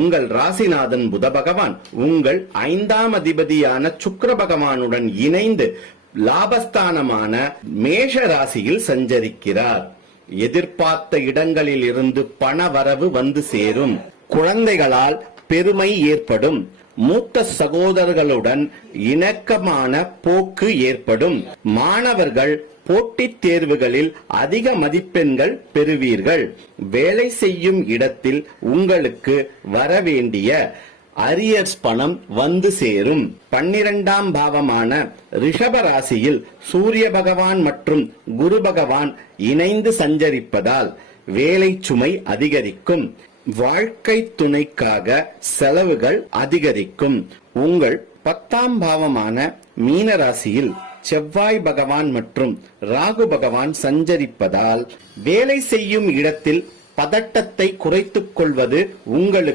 உங்கள் ராசிநாதன் புத பகவான் உங்கள் 5ஆம் அதிபதியான சுக்கிர பகவானுடன் இணைந்து லாபஸ்தானமான மேஷ ராசியில் சஞ்சரிக்கிறார். எதிர்பார்த்த இடங்களில் இருந்து பண வரவு வந்து சேரும். குழந்தைகளால் பெருமை ஏற்படும். மூத்த சகோதரர்களுடன் இணக்கமான போக்கு ஏற்படும். மாணவர்கள் போட்டித் தேர்வுகளில் அதிக மதிப்பெண்கள் பெறுவீர்கள். வேலை செய்யும் இடத்தில் உங்களுக்கு வரவேண்டிய அரியர்ஸ் பணம் வந்து சேரும். 12ஆம் பாவமான ரிஷப ராசியில் சூரிய பகவான் மற்றும் குரு பகவான் இணைந்து சஞ்சரிப்பதால் வேலை சுமை அதிகரிக்கும். வாழ்க்கை துணைக்காக செலவுகள் அதிகரிக்கும். உங்கள் 10ஆம் பாவமான மீன ராசியில் செவ்வாய் பகவான் மற்றும் ராகு பகவான் சஞ்சரிப்பதால் வேலை செய்யும் இடத்தில் பதட்டத்தை குறைத்துக் கொள்வது உங்களுக்கு